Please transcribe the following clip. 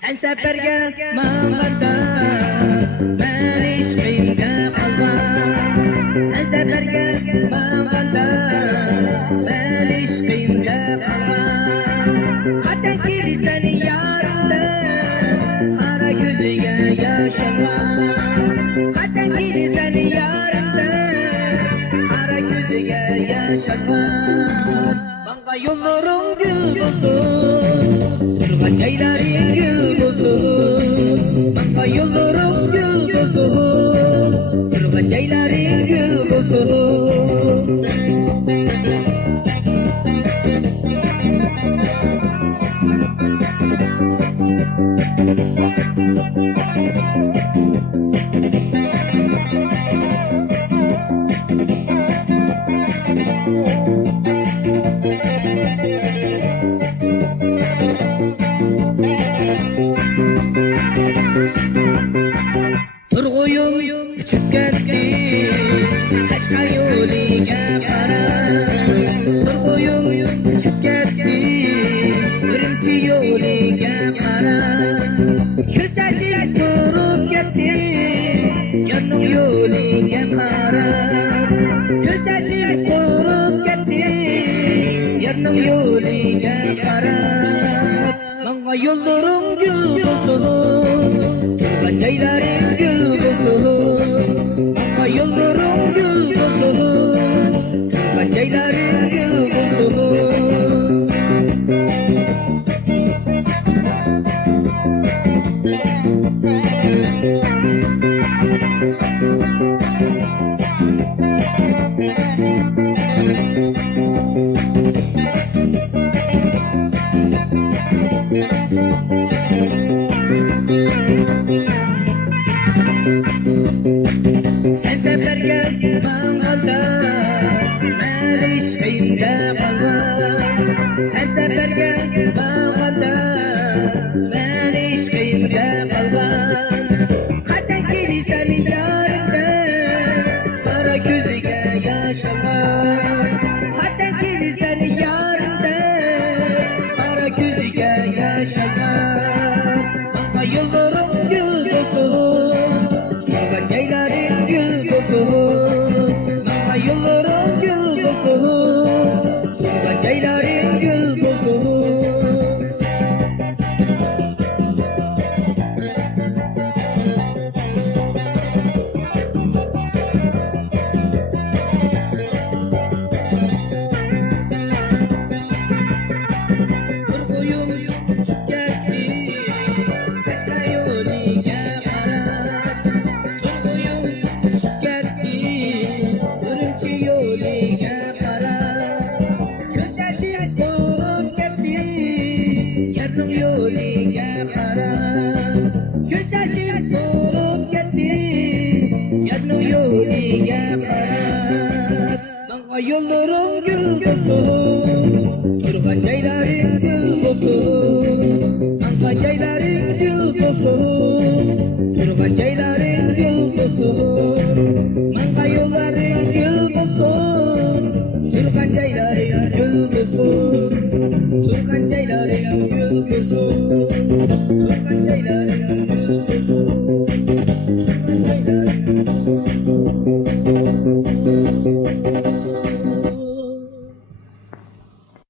Sen seferge mağarda ben işkinde kalmam. Sen seferge mağarda ben işkinde kalmam. Hatta ki seni yarımda kara gözüge yaşamam. Hatta ki seni yarımda kara gözüge yaşamam. Bana yollarım gül olsun, durma ceylerin gül olsun. Bana yollarım gül olsun, durma ceylerin gül olsun. Turguyum küçük geldi, aşka yoliga qarab. Turguyum küçük geldi, birinchi yoliga qarab. Ko'chasi qurib ketdi, yo'lning yo'liga qarab. Ko'chasi qurib ketdi, yo'lning yo'liga qarab. Menga yo'llarim gul bo'lsin, turgan joylarim gul bo'lsin. Menga yo'llarim gul bo'lsin, turgan joylarim gul bo'lsin. Sen seferge mağarda ben işkinde kalmam. Sen seferge mağarda ben işkinde kalmam. Hatta ki seni yarımda kara gözüge yaşamam. Hatta ki seni yarımda kara gözüge yaşamam. Bana yollarım gül olsun, turgan joylarim gül bo'lsin. Menga yo'llarim gül bo'lsin, turgan joylarim gül bo'lsin. Turguyum küçük geldi, aşka yoliga qarab. Turguyum küçük geldi, birinchi yo'liga qarab. Ko'chasi qurib ketdi, yo'lning yo'liga qarab. Ko'chasi qurib ketdi, yo'lning yo'liga qarab. Menga yo'llarim gul bo'lsin, turgan joylarim gul bo'lsin. Menga joylarim gul bo'lsin, turgan joylarim gul bo'lsin. Menga yo'llarim gul bo'lsin, turgan joylarim gul bo'lsin. Turgan joylarim gul bo'lsin, turgan joylarim